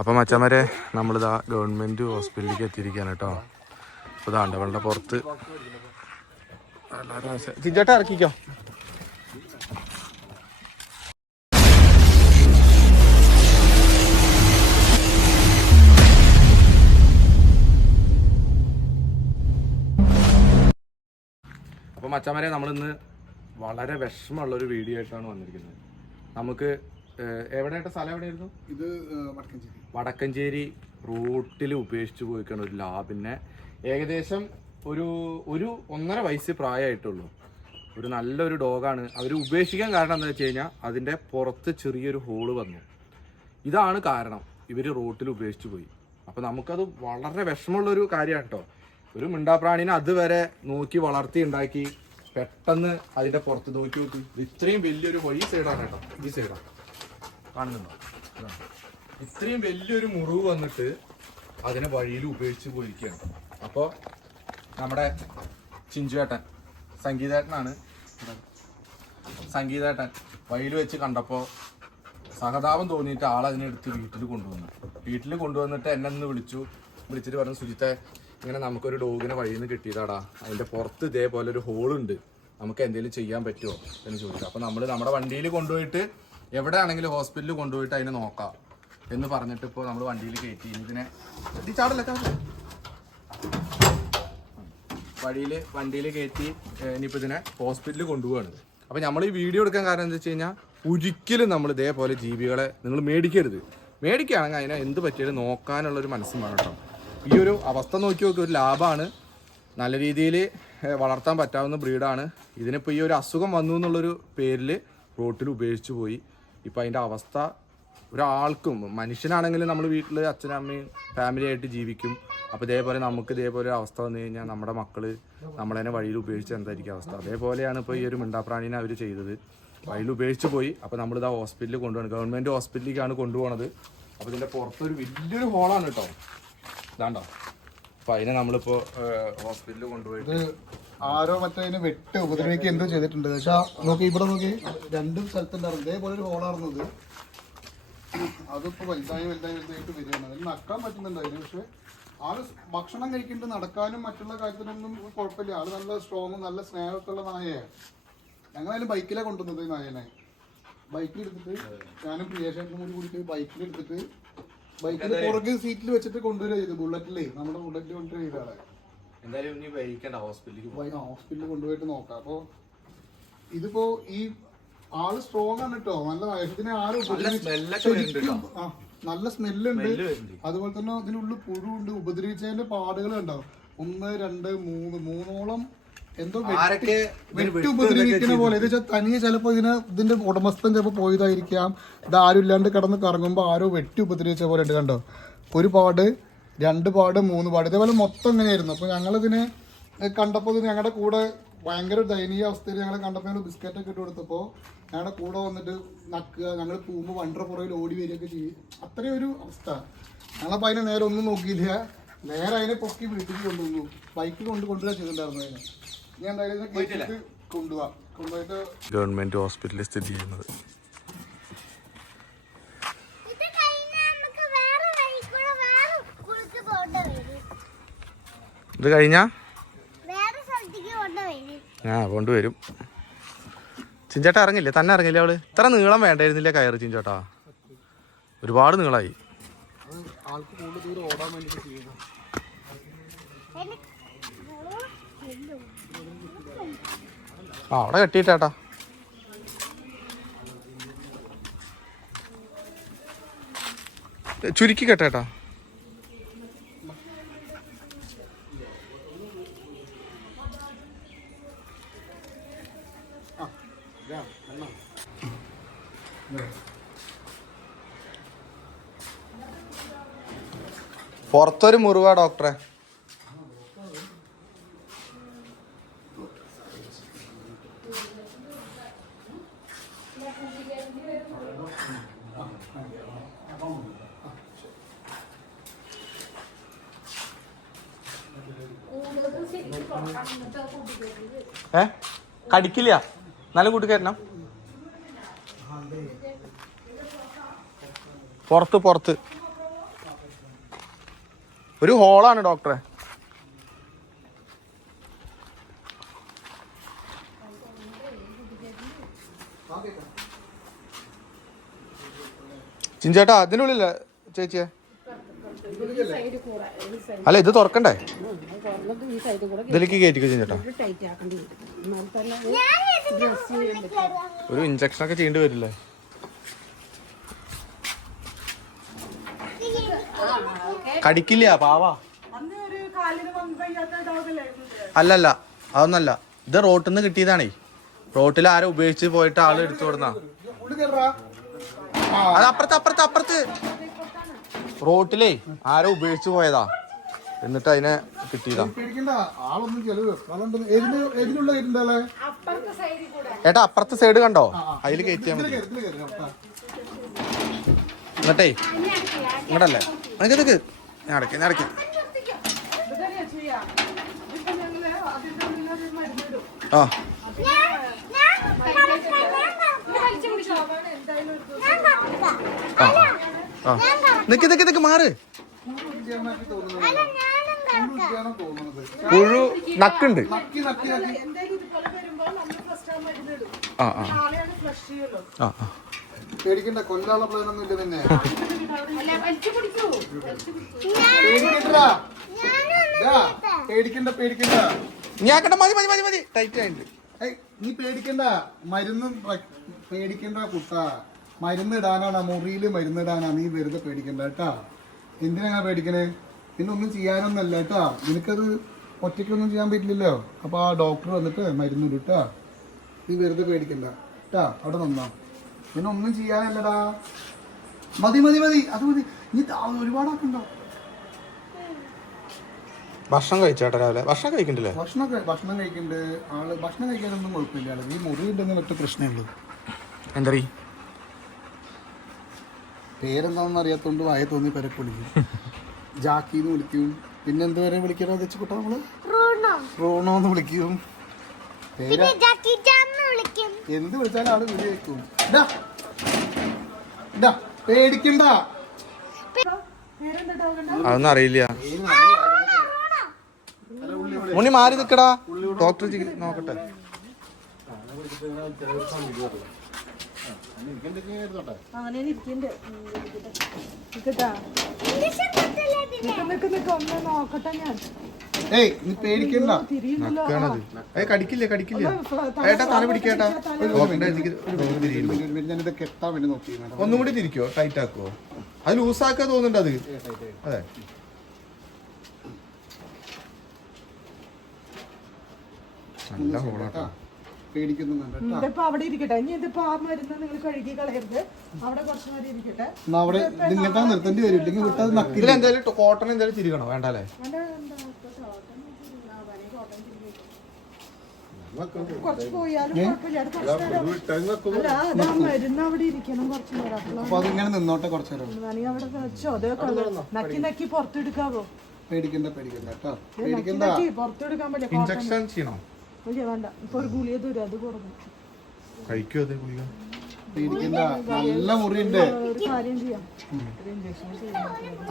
അപ്പം മച്ചന്മാരെ നമ്മളിതാ ഗവൺമെൻറ് ഹോസ്പിറ്റലിലേക്ക് എത്തിയിരിക്കുകയാണ് കേട്ടോ. അപ്പോൾ ഇതാണ്ട് അവളുടെ പുറത്ത് ചിഞ്ചേട്ടാ ഇറക്കിക്കോ. അപ്പോൾ മച്ചന്മാരെ നമ്മളിന്ന് വളരെ വിഷമമുള്ളൊരു വീഡിയോ ആയിട്ടാണ് വന്നിരിക്കുന്നത്. നമുക്ക് എവിടെയായിട്ട് സ്ഥലം എവിടെയായിരുന്നു? ഇത് വടക്കഞ്ചേരി റൂട്ടിൽ ഉപേക്ഷിച്ച് പോയിക്കാണ് ഒരു ലാബിനെ. ഏകദേശം ഒരു 1.5 വയസ്സ് പ്രായമായിട്ടുള്ളൂ. ഒരു നല്ലൊരു ഡോഗാണ്. അവർ ഉപേക്ഷിക്കാൻ കാരണം എന്താ വെച്ച് കഴിഞ്ഞാൽ അതിൻ്റെ പുറത്ത് ചെറിയൊരു ഹോള് വന്നു. ഇതാണ് കാരണം, ഇവർ റോട്ടിൽ ഉപേക്ഷിച്ച് പോയി. അപ്പോൾ നമുക്കത് വളരെ വിഷമമുള്ളൊരു കാര്യമാണ് കേട്ടോ. ഒരു മിണ്ടാപ്രാണീനെ അതുവരെ നോക്കി വളർത്തി ഉണ്ടാക്കി പെട്ടെന്ന് അതിൻ്റെ പുറത്ത് നോക്കി ഇത്രയും വലിയൊരു ഈ സൈഡാണ് കേട്ടോ, ഈ സൈഡാണ് കാണുന്നുണ്ടോ? ഇത്രയും വലിയൊരു മുറിവ് വന്നിട്ട് അതിനെ വഴിയിൽ ഉപേക്ഷിച്ച് പോയിരിക്കുകയാണ്. അപ്പോൾ നമ്മുടെ ചിഞ്ചുവേട്ടൻ സംഗീതേട്ടൻ വഴിയിൽ വെച്ച് കണ്ടപ്പോൾ സഹതാപം തോന്നിയിട്ട് ആളതിനെടുത്ത് വീട്ടിൽ കൊണ്ടുവന്നിട്ട് എന്നെ ഒന്ന് വിളിച്ചിട്ട് പറഞ്ഞു, സുജിത്തെ ഇങ്ങനെ നമുക്കൊരു ഡോഗിനെ വഴിയിൽ നിന്ന് കിട്ടിയതാടാ, അതിൻ്റെ പുറത്ത് ഇതേപോലെ ഒരു ഹോളുണ്ട്, നമുക്ക് എന്തെങ്കിലും ചെയ്യാൻ പറ്റുമോ എന്ന് ചോദിച്ചു. അപ്പോൾ നമ്മൾ നമ്മുടെ വണ്ടിയിൽ കൊണ്ടുപോയിട്ട് എവിടെയാണെങ്കിലും ഹോസ്പിറ്റലിൽ കൊണ്ടുപോയിട്ട് അതിനെ നോക്കാം എന്ന് പറഞ്ഞിട്ട് ഇപ്പോൾ നമ്മൾ വണ്ടിയിൽ കയറ്റി ഇതിനെ വണ്ടിയിൽ കയറ്റി ഇനിയിപ്പോൾ ഇതിനെ ഹോസ്പിറ്റലിൽ കൊണ്ടുപോവാണ്. അപ്പോൾ നമ്മൾ ഈ വീഡിയോ എടുക്കാൻ കാരണം എന്താ വെച്ച് കഴിഞ്ഞാൽ ഒരിക്കലും നമ്മൾ ഇതേപോലെ ജീവികളെ നിങ്ങൾ മേടിക്കുകയാണെങ്കിൽ അതിനെ എന്ത് പറ്റിയാലും നോക്കാനുള്ളൊരു മനസ്സും വേണം കേട്ടോ. ഈ ഒരു അവസ്ഥ നോക്കി ഒരു ലാഭമാണ്, നല്ല രീതിയിൽ വളർത്താൻ പറ്റാവുന്ന ബ്രീഡാണ്. ഇതിനിപ്പോൾ ഈ ഒരു അസുഖം വന്നു എന്നുള്ളൊരു പേരിൽ റോട്ടിൽ ഉപേക്ഷിച്ച് പോയി. ഇപ്പം അതിൻ്റെ അവസ്ഥ ഒരാൾക്കും, മനുഷ്യനാണെങ്കിലും നമ്മൾ വീട്ടിൽ അച്ഛനും അമ്മയും ഫാമിലി ആയിട്ട് ജീവിക്കും. അപ്പോൾ ഇതേപോലെ നമുക്ക് ഇതേപോലെ അവസ്ഥ വന്നു കഴിഞ്ഞാൽ നമ്മുടെ മക്കൾ നമ്മളതിനെ വഴിയിൽ ഉപേക്ഷിച്ച് എന്തായിരിക്കും അവസ്ഥ? അതേപോലെയാണ് ഇപ്പോൾ ഈ ഒരു മിണ്ടാപ്രാണീനെ അവർ ചെയ്തത്. വഴിയിൽ ഉപേക്ഷിച്ച് പോയി. അപ്പോൾ നമ്മളിതാ ഹോസ്പിറ്റലിൽ കൊണ്ടുപോകണം, ഗവൺമെൻറ് ഹോസ്പിറ്റലിലേക്കാണ് കൊണ്ടുപോകണത്. അപ്പോൾ ഇതിൻ്റെ പുറത്തൊരു വലിയൊരു ഹോളാണ് കേട്ടോ, ഇതാണ്ടോ. അപ്പോൾ അതിനെ നമ്മളിപ്പോൾ ഹോസ്പിറ്റലിൽ കൊണ്ടുപോയിട്ട് ആരോ മറ്റേ വെട്ട് ഉപദ്രവിക്കുക എന്തോ ചെയ്തിട്ടുണ്ട്. പക്ഷെ നോക്കി ഇവിടെ നോക്കി 2 സ്ഥലത്തുണ്ടായിരുന്നു ഇതേപോലെ ഒരു ഹോളായിരുന്നത്. അതിപ്പോൾ വലുതായിട്ട് വരികയാണ്. അതിന് നക്കാൻ പറ്റുന്നുണ്ടായിരുന്നു. പക്ഷെ ആള് ഭക്ഷണം കഴിക്കുന്നുണ്ട്, നടക്കാനും മറ്റുള്ള കാര്യത്തിനൊന്നും കുഴപ്പമില്ല. ആള് നല്ല സ്ട്രോങ്ങും നല്ല സ്നേഹമൊക്കെ ഉള്ള നായയാണ്. ഞങ്ങളതിന് ബൈക്കിലാണ് കൊണ്ടുവന്നത്. ഈ നായനെ ബൈക്കിലെടുത്തിട്ട് ഞാനും പ്രിയേഷേട്ടനും കൂടി കൂടിയിട്ട് ബൈക്കിലെടുത്തിട്ട് ബൈക്കിന്റെ പുറകെ സീറ്റിൽ വെച്ചിട്ട് കൊണ്ടുവരിക ചെയ്തു. ബുള്ളറ്റിലേ നമ്മുടെ ബുള്ളറ്റിൽ കൊണ്ടുവരിക ചെയ്താണ്. ഹോസ്പിറ്റലിൽ കൊണ്ടുപോയിട്ട് നോക്കാം. അപ്പൊ ഇതിപ്പോ ഈ ആള് സ്ട്രോങ് ആണ് കേട്ടോ, നല്ല ഇതിനെ ആരും നല്ല സ്മെല്ലുണ്ട്. അതുപോലെ തന്നെ ഇതിനുള്ളിൽ പുഴുണ്ട്, ഉപദ്രവിച്ചതിന്റെ പാടുകൾ ഉണ്ടാവും. 1, 2, 3 എന്തോ വെട്ടി ഉപദ്രവിക്കുന്ന പോലെ. ഇത് തനിയെ ചിലപ്പോ ഇതിന്റെ ഉടമസ്ഥൻ ചിലപ്പോൾ പോയതായിരിക്കാം. ഇത് ആരും ഇല്ലാണ്ട് കിടന്ന് കറങ്ങുമ്പോൾ ആരോ വെട്ടി ഉപദ്രവിച്ച പോലെ ഉണ്ട്. കണ്ടോ, 1 പാട്, 2 പാട്, 3 പാട്, ഇതേപോലെ മൊത്തം എങ്ങനെയായിരുന്നു. അപ്പോൾ ഞങ്ങളിതിനെ കണ്ടപ്പോൾ ഞങ്ങളുടെ കൂടെ ഭയങ്കര ദയനീയ അവസ്ഥയിൽ ഞങ്ങളെ കണ്ടപ്പോൾ ഞങ്ങൾ ബിസ്ക്കറ്റൊക്കെ ഇട്ട് കൊടുത്തപ്പോൾ ഞങ്ങളുടെ കൂടെ വന്നിട്ട് നക്കുക, ഞങ്ങൾ പോകുമ്പോൾ വണ്ടറ പുറകിൽ ഓടി വരികയൊക്കെ ചെയ്യും. അത്രയും ഒരു അവസ്ഥ. ഞങ്ങളപ്പോൾ അതിനെ നേരെ ഒന്നും നോക്കിയില്ല, നേരെ അതിനെ പൊക്കി വീട്ടിൽ കൊണ്ടുവന്നു. ബൈക്കിൽ കൊണ്ടുവരാൻ ചെയ്തിട്ടുണ്ടായിരുന്നു. അതിനെ ഞാൻ എന്തായാലും കൊണ്ടുപോയിട്ട് ഗവൺമെൻറ് ഹോസ്പിറ്റലിൽ സ്ഥിതി ചെയ്യുന്നത്. ഇത് കഴിഞ്ഞാ കൊണ്ടുവരും. ചിഞ്ചേട്ടാ ഇറങ്ങില്ലേ? തന്നെ ഇറങ്ങില്ലേ? അവള് ഇത്ര നീളം വേണ്ടായിരുന്നില്ല കയറ് ചിഞ്ചേട്ടാ, ഒരുപാട് നീളായി. അവിടെ കെട്ടിയിട്ടാ. ചുരുക്കി കെട്ടേട്ടാ. പുറത്തൊരു മുറിവാ ഡോക്ടറെ. കടിക്കില്ല, നല്ല കൂട്ടുകാരനാ. പുറത്ത് ഒരു ഹോളാണ് ഡോക്ടറെ. ചിഞ്ചേട്ടാ അതിനുള്ളില്ല ചേച്ചിയെ? അല്ല ഇത് തുറക്കണ്ടേ? ഇതിലേക്ക് കയറ്റിക്കോ ചിഞ്ചേട്ടാ. ഒരു ഇഞ്ചക്ഷൻ ഒക്കെ ചെയ്യേണ്ടി വരില്ലേ? കടിക്കില്ല പാവാ. അല്ലല്ല അതൊന്നല്ല, ഇത് റോട്ടിൽ നിന്ന് കിട്ടിയതാണേ. റോട്ടിൽ ആരോ ഉപയോഗിച്ച് പോയിട്ട് ആള് എടുത്തു കൊടുന്ന. അത് അപ്പുറത്ത് റോട്ടിലേ ആരോ ഉപയോഗിച്ച് പോയതാ, എന്നിട്ട് അതിനെ കിട്ടിയതാ. ഏട്ടാ അപ്പുറത്തെ സൈഡ് കണ്ടോ, അതിൽ കയറ്റിയാ മതി. എന്നിട്ടേ ഇങ്ങോട്ടല്ലേ നിനക്ക് ഞാൻ അടയ്ക്കാം. ആ നിക്ക് മാറ്. പുഴു നക്കുണ്ട്. പേടിക്കണ്ട, കൊല്ലാനുള്ള പ്ലാനൊന്നും ഇല്ല നിന്നെ. പേടിക്കണ്ട. മതി ടൈറ്റ് ആയിട്ട്. നീ പേടിക്കണ്ട, മരുന്ന് പേടിക്കണ്ട കുട്ട. മരുന്ന് ഇടാനാണ്, മുറിയിൽ മരുന്ന് ഇടാനാ. നീ വെറുതെ പേടിക്കണ്ട കേട്ടാ. എന്തിനാ പേടിക്കണേ? നിന്നൊന്നും ചെയ്യാനൊന്നല്ല കേട്ടാ. നിനക്കത് ഒറ്റയ്ക്കൊന്നും ചെയ്യാൻ പറ്റില്ലല്ലോ. അപ്പൊ ആ ഡോക്ടർ വന്നിട്ട് മരുന്ന് ഇടും കേട്ടാ. നീ വെറുതെ പേടിക്കണ്ട കേട്ടാ. അവിടെ നിന്നാ നിന്നൊന്നും ചെയ്യാനല്ലടാ. മതി അത് മതി. നീ ഒരുപാടാക്കണ്ടോ. ഭക്ഷണം കഴിച്ചേട്ടാ രാവിലെ? ഭക്ഷണം കഴിക്കണ്ടല്ലേ? ഭക്ഷണം കഴിക്കണ്ട് ആള്. ഭക്ഷണം കഴിക്കാനൊന്നും കുഴപ്പമില്ല. നീ മുറി ഉണ്ടെന്ന് ഒറ്റ പ്രശ്നമുള്ളൂ. എന്താ പേരെന്താണെന്ന് അറിയാത്തോണ്ട് വായ തോന്നി പെരക്ക് വിളിക്കും. ജാക്കിന്ന് വിളിക്കും. പിന്നെ എന്തുവരെ വിളിക്കണോ വെച്ചുകൂട്ട നമ്മള്? റോണോന്ന് വിളിക്കും. എന്ത് വിളിച്ചാലും ആള് വിളി വെക്കും. പേടിക്കണ്ട. അതൊന്നും അറിയില്ല. മുനി മാറി നിക്കടാ, ഡോക്ടർ നോക്കട്ടെ. ഏയ് നീ പേടിക്കണ്ട. കടിക്കില്ല. ഏട്ടാ തല പിടിക്കേട്ടാ. ഞാനിത് കെട്ടാൻ വേണ്ടി നോക്കി. ഒന്നും കൂടി തിരിക്കോ, ടൈറ്റ് ആക്കുവോ? അത് ലൂസാക്കാ തോന്നുന്നുണ്ട്. അത് അതെ. നല്ല ഹോളാട്ടാ. ഇതിപ്പോ അവിടെ ഇരിക്കട്ടെ. ഇനി ഇതിപ്പോ ആ മരുന്ന് നിങ്ങൾ കഴുകി കളയരുത്. അവിടെ കുറച്ച് നേരം ഇരിക്കട്ടെ. നിർത്തേണ്ടി വരും. എന്തായാലും കോട്ടൺ എന്തായാലും തിരികണോ? വേണ്ടല്ലേ? കുറച്ച് പോയാലും കുഴപ്പമില്ല. അത് കുറച്ച് നേരം അല്ല, അതാ മരുന്ന് അവിടെ ഇരിക്കണം കുറച്ച് നേരം. അപ്പൊ അതിങ്ങനെ നിന്നോട്ടെ കുറച്ച് നേരം. വേണമെങ്കിൽ അവിടെ വെച്ചോ. അതൊക്കെ നക്കി പുറത്തെടുക്കാവോ? പേടിക്കണ്ട കേട്ടോ. പേടിക്കണ്ട. പുറത്തെടുക്കാൻ പറ്റില്ല. ഇഞ്ചക്ഷൻ ചെയ്യണോ? വേണ്ട. ഇപ്പൊ ഒരു ഗുളിക തരും, അത് കൊടുക്കും. കഴിക്കോ അത് ഗുളിക? പേടിക്കണ്ട, നല്ല മുറിയുണ്ട്. ഒരു കാര്യം ചെയ്യാം,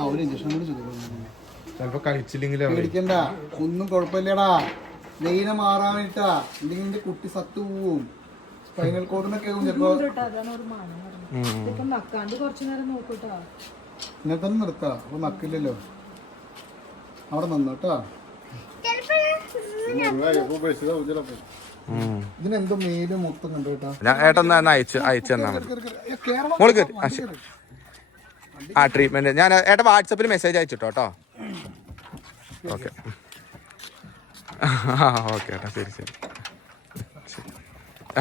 ഒരു ഇഞ്ചക്ഷൻ കൂടി ചിലപ്പോ കഴിച്ചില്ലെങ്കിൽ പേടിക്കണ്ട, ഒന്നും കുഴപ്പമില്ലടാ. വെയിന മാറാൻ വേണ്ടിട്ടാ. എന്തെങ്കിലും എന്റെ കുട്ടി സത്തു പോവും. സ്പൈനൽ കോഡിനൊക്കെ ചിലപ്പോ. നക്കാണ്ട് കുറച്ചു നേരം നോക്കൂട്ടാ. ഇങ്ങനെ തന്നെ നിർത്താ. അപ്പൊ നക്കില്ലല്ലോ. അവിടെ നിന്നോട്ടാ. ഇതിനെന്തോ മേലും മൊത്തം കണ്ടു കേട്ടാ. ഏട്ടൊന്ന് അയച്ചു തന്നാ മതി. ആ ട്രീറ്റ്മെന്റ് ഞാൻ ഏട്ടാ വാട്സപ്പിൽ മെസ്സേജ് അയച്ചിട്ടോ കേട്ടോ. ഓക്കെ ഓക്കെ ഏട്ടാ. ശരി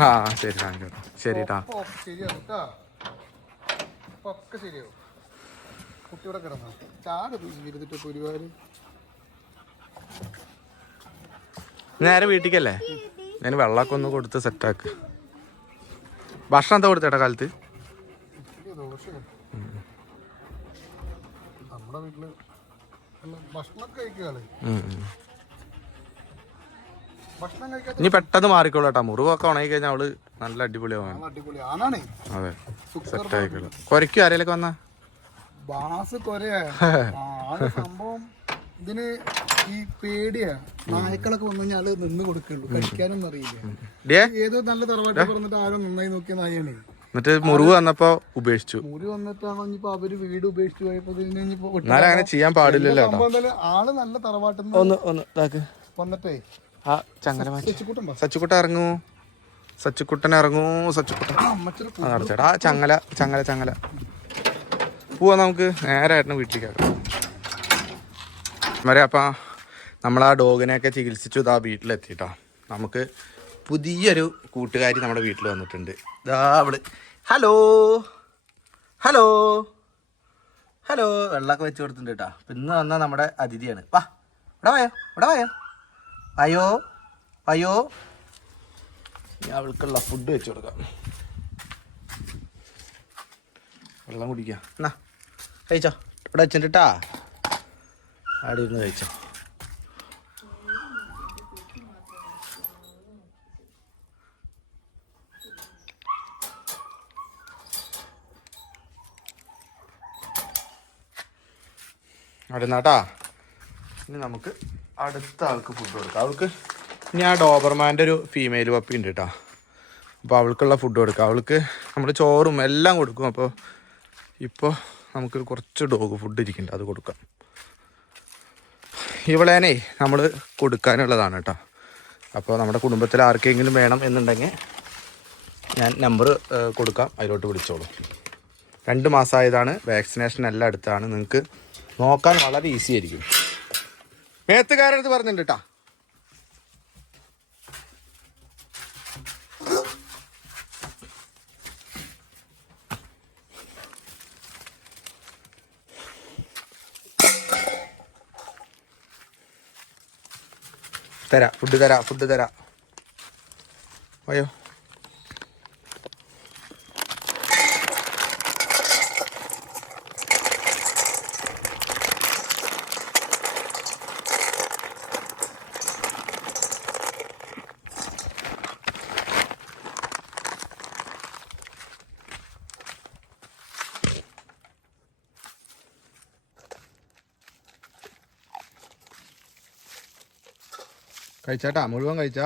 ആ ശരി താങ്ക് യു. ശരി കേട്ടാ. കുട്ടിയുടെ കിടന്ന ചാടിട്ട് ഒരുപാട്. നേരെ വീട്ടിലേക്കല്ലേ? ഞാൻ വെള്ളമൊക്കെ ഒന്ന് കൊടുത്ത് സെറ്റാക്ക്. ഭക്ഷണം എന്താ കൊടുത്തേട്ടാ കാലത്ത്? നമ്മുടെ വീട്ടില് ഭക്ഷണം കഴിക്കുകയാണ്. ഇനി പെട്ടെന്ന് മാറിക്കോളൂ കേട്ടാ. മുറിവൊക്കെ ഉണങ്ങി കഴിഞ്ഞാൽ അവള് നല്ല അടിപൊളിയാവാണ്. അതെ സെറ്റ് ആയിക്കോളൂ. കുരയ്ക്കും ആരെയൊക്കെ വന്നാ സംഭവം ഇതിന് ഈ പേടിയാ, നായ്ക്കളൊക്കെ വന്നു കഴിഞ്ഞാൽ നിന്ന് കൊടുക്കുള്ളൂ, കഴിക്കാനൊന്നും അറിയില്ല. ഏതോ നല്ല തറവാട്ടിൽ പറഞ്ഞിട്ട് ആരോ നന്നായി നോക്കിയ നായാണ്. എന്നിട്ട് മുറിവ് വന്നപ്പോ ഉപേക്ഷിച്ചു. മുറി വന്നിട്ടാണോ ഇനിയിപ്പോ അവര് വീട് ഉപേക്ഷിച്ചു പോയപ്പോ അങ്ങനെ ചെയ്യാൻ പാടില്ലല്ലോ. ആള് നല്ല തറവാട്ടിൽ വന്നിട്ടേ സച്ചുക്കുട്ടൻ ഇറങ്ങൂ, സച്ചുക്കുട്ടൻ ഇറങ്ങൂ, സച്ചുക്കുട്ടൻ അടച്ചേടാ. ചങ്ങല ചങ്ങല ചങ്ങല പോവാ, നമുക്ക് നേരെ ആയിരുന്നു വീട്ടിലേക്കാക്കാം വരെ. അപ്പം നമ്മൾ ആ ഡോഗിനെയൊക്കെ ചികിത്സിച്ചു ഇതാ വീട്ടിലെത്തിയിട്ടോ. നമുക്ക് പുതിയൊരു കൂട്ടുകാരി നമ്മുടെ വീട്ടിൽ വന്നിട്ടുണ്ട്. ഇതാ അവള്. ഹലോ ഹലോ ഹലോ, വെള്ളമൊക്കെ വെച്ച് കൊടുത്തിട്ടുണ്ട് കേട്ടോ. അപ്പം ഇന്ന് വന്നാൽ നമ്മുടെ അതിഥിയാണ്. വാ, ഇവിടെ വായോ, ഇവിടെ വായോ, വായോ വായോ. ഞാൻ അവൾക്കുള്ള ഫുഡ് വെച്ച് കൊടുക്കാം. വെള്ളം കുടിക്കാം. എന്നാ കഴിച്ചോ, ഇവിടെ വെച്ചിട്ടാ ആടെ ഇരുന്ന് കഴിച്ചോ. അവിടെ നിന്നാട്ടാ. ഇനി നമുക്ക് അടുത്ത ആൾക്ക് ഫുഡ് കൊടുക്കാം. അവൾക്ക് ഇനി ആ ഡോബർമാൻ്റെ ഒരു ഫീമെയിൽ പപ്പി ഉണ്ട് കേട്ടോ. അപ്പോൾ അവൾക്കുള്ള ഫുഡ് കൊടുക്കാം. അവൾക്ക് നമ്മൾ ചോറും എല്ലാം കൊടുക്കും. അപ്പോൾ ഇപ്പോൾ നമുക്ക് കുറച്ച് ഡോഗ് ഫുഡ് ഇരിക്കുന്നുണ്ട്, അത് കൊടുക്കാം. ഇവളേനെ നമ്മൾ കൊടുക്കാനുള്ളതാണ് കേട്ടോ. അപ്പോൾ നമ്മുടെ കുടുംബത്തിൽ ആർക്കെങ്കിലും വേണം എന്നുണ്ടെങ്കിൽ ഞാൻ നമ്പർ കൊടുക്കാം, അതിലോട്ട് വിളിച്ചോളൂ. 2 മാസമായതാണ്, വാക്സിനേഷൻ എല്ലാം അടുത്താണ്. നിങ്ങൾക്ക് നോക്കാൻ വളരെ ഈസി ആയിരിക്കും. മേത്തുകാരടുത്ത് പറഞ്ഞിട്ടുണ്ട് കേട്ടോ. തരാം, ഫുഡ് തരാം. അയ്യോ കഴിച്ചാട്ടാ, മുഴുവൻ കഴിച്ചാ.